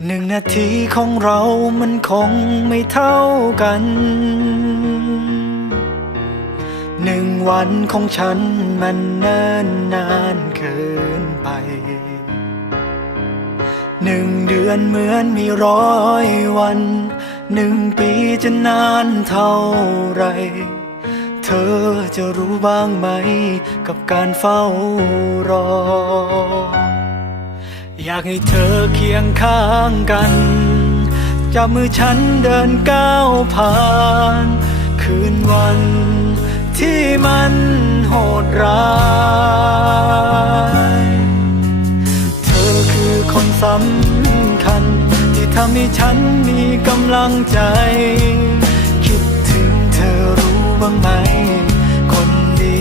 1 นาทีของเรามันคงไม่เท่ากัน1 วันของฉันมันเนิ่นนานเกินไป1 เดือนเหมือนมี100 วัน1 ปีจะนานเท่าไรเธอจะรู้บ้างไหมกับการเฝ้ารออยากให้เธอเคียงข้างกันจับมือฉันเดินก้าวผ่านคืนวันที่มันโหดร้ายเธอคือคนสำคัญที่ทำให้ฉันมีกำลังใจคิดถึงเธอรู้บ้างไหมคนดี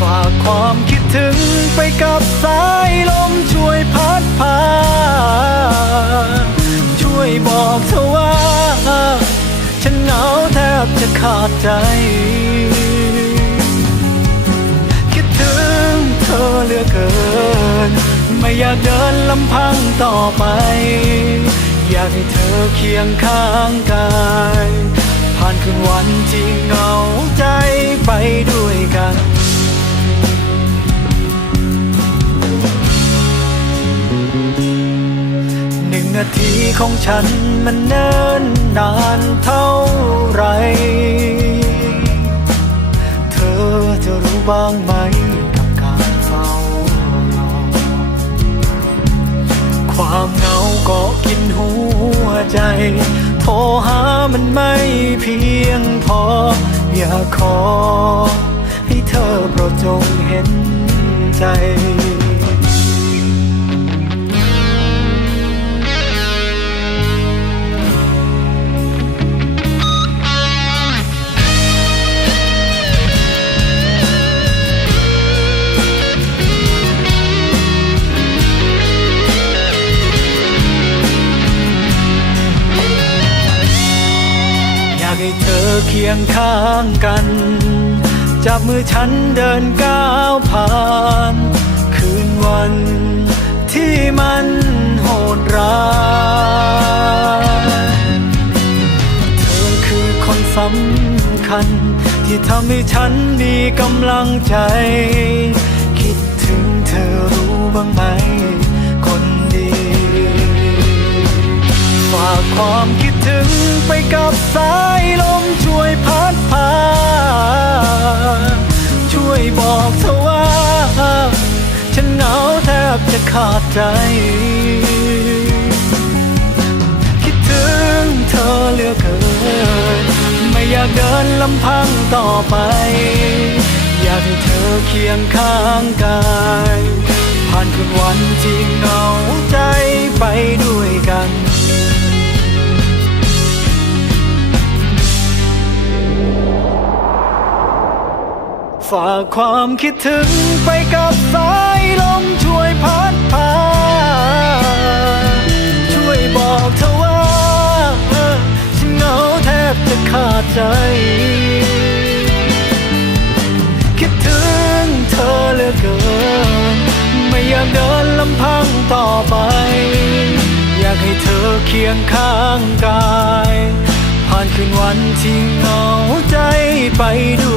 ฝากความคิดถึงไปกับสายลมช่วยพัดพาช่วยบอกเธอว่าฉันเหงาแทบจะขาดใจคิดถึงเธอเหลือเกินไม่อยากเดินลำพังต่อไปอยากให้เธอเคียงข้างกายผ่านคืนวันที่เหงาใจไปด้วยกัน1 นาทีของฉันมันเนิ่นนานเท่าไรเธอจะรู้บ้างไหมกับการเฝ้ารอความเหงาก็กินหัวใจโทรหามันไม่เพียงพออยากขอให้เธอโปรดจงเห็นใจให้เธอเคียงข้างกันจับมือฉันเดินก้าวผ่านคืนวันที่มันโหดร้ายเธอคือคนสำคัญที่ทำให้ฉันมีกำลังใจคิดถึงเธอรู้บ้างไหมคนดีฝากความคิดถึงไปกับสายลมช่วยพัดพาช่วยบอกเธอว่าฉันเหงาแทบจะขาดใจคิดถึงเธอเหลือเกินไม่อยากเดินลำพังต่อไปอยากให้เธอเคียงข้างกายผ่านคืนวันที่เหงาใจไปด้วยกันฝากความคิดถึงไปกับสายลมช่วยพัดพาช่วยบอกเธอว่าฉันเหงาแทบจะขาดใจคิดถึงเธอเหลือเกินไม่อยากเดินลำพังต่อไปอยากให้เธอเคียงข้างกายผ่านคืนวันที่เหงาใจไปด้วย